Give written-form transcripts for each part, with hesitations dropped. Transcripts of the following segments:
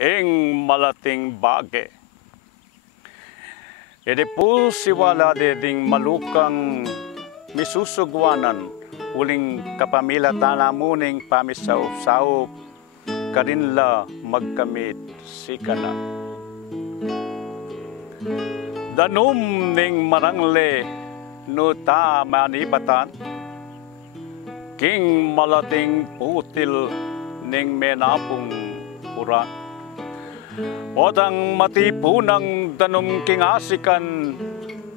ing malating bage. Edi po siwala ding malukang misusugwanan uling kapamila tanamuning pamisaw-saw karinla magkamit sikana. Danum ning marangle no ta manibatan king malating putil ning menapong puran. Odang matipunang danum king asikan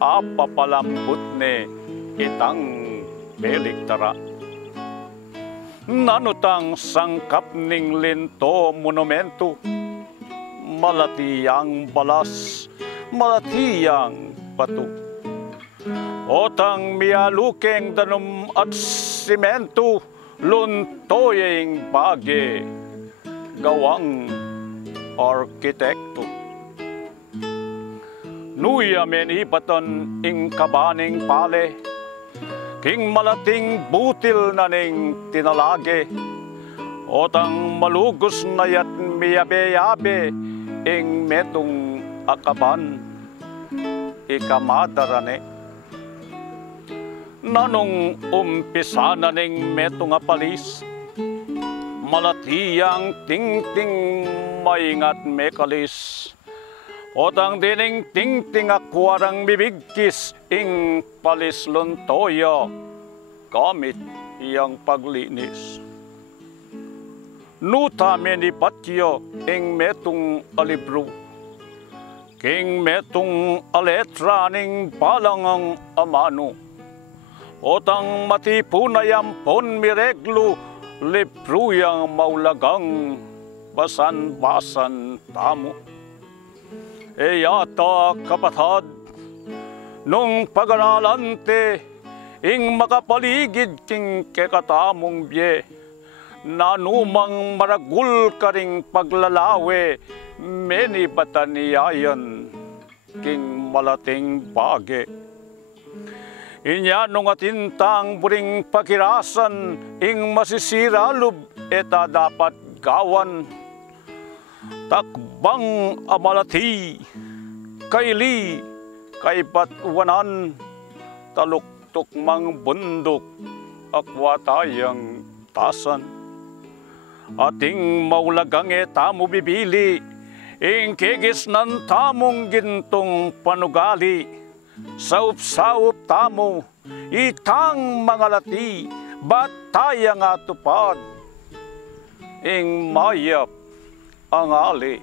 apapalambot ne itang beliktara. Nanutang sangkap ning linto monumento malatiyang balas malatiyang batu. Otang mialukeng danum at simento luntoyeng bage gawang arkitekto. Nuya menibatan ing kabaning pale king malating butil na ning tinalage. Otang malugos na yat miyabe-yabe ing metong akaban ikamadarane. Nanong umpisa na ning metong apalis malatiyang ting-ting maingat mekalis. Otang dining ting-ting akwarang bibigkis ing palis luntoya gamit iyang paglinis. Nuta menipatyo ing metong alibro king metong aletra ning palangang amano. Otang matipunayam pon mireglo libruyang maulagang basan-basan tamo. Yata kapatad nung pag-aralante ing makapaligid king kekatamong biye nanumang maragul karing paglalawe menibataniyayan king malating bage. Inya nung atintang buring pakirasan ing masisiralub eta dapat gawan. Takbang amalati kaili kaibatwanan taluktok mang bundok akwatayang tasan. Ating maulagang tamo bibili ing kigis ng tamong gintong panugali. Saup-saup tamo itang mga lati bataya nga tupad ing mayap ang ali.